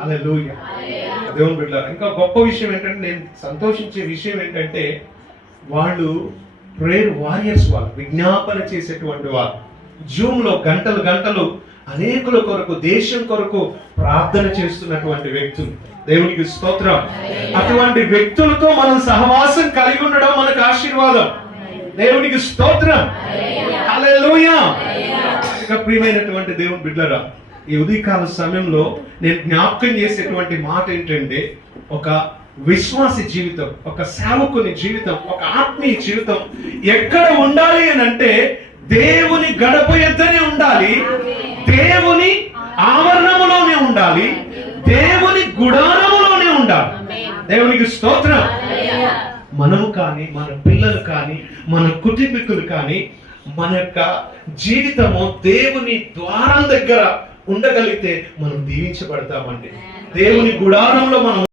హల్లెలూయా. దేవుని బిడ్డలారా, ఇంకా గొప్ప విషయం ఏంటంటే, నేను సంతోషించే విషయం ఏంటంటే, వాళ్ళు ప్రేయర్ వారియర్స్, వాళ్ళు విజ్ఞాపన చేసేటువంటి వారు. జూమ్ లో గంటలు గంటలు అనేకుల కొరకు, దేశం కొరకు ప్రార్థన చేస్తున్నటువంటి వ్యక్తులు. దేవునికి స్తోత్రం. అటువంటి వ్యక్తులతో మనం సహవాసం కలిగి ఉండడం మనకు ఆశీర్వాదం. దేవునికి స్తోత్రం. హల్లెలూయా. ఇక ప్రియమైనటువంటి దేవుని బిడ్డలారా, ఈ ఉదయకాల సమయంలో నేను జ్ఞాపకం చేసేటువంటి మాట ఏంటంటే, ఒక విశ్వాసి జీవితం, ఒక సేవకుని జీవితం, ఒక ఆత్మీయ జీవితం ఎక్కడ ఉండాలి అని అంటే, దేవుని గడప ఎద్దనే ఉండాలి, దేవుని ఆవరణములోనే ఉండాలి, దేవుని గుడారములోనే ఉండాలి. దేవునికి స్తోత్రం. మనము కానీ, మన పిల్లలు కానీ, మన కుటుంబీకులు కానీ, మన యొక్క జీవితము దేవుని ద్వారం దగ్గర ఉండగలిగితే మనం దీవించబడతామండి. దేవుని గుడారంలో మనం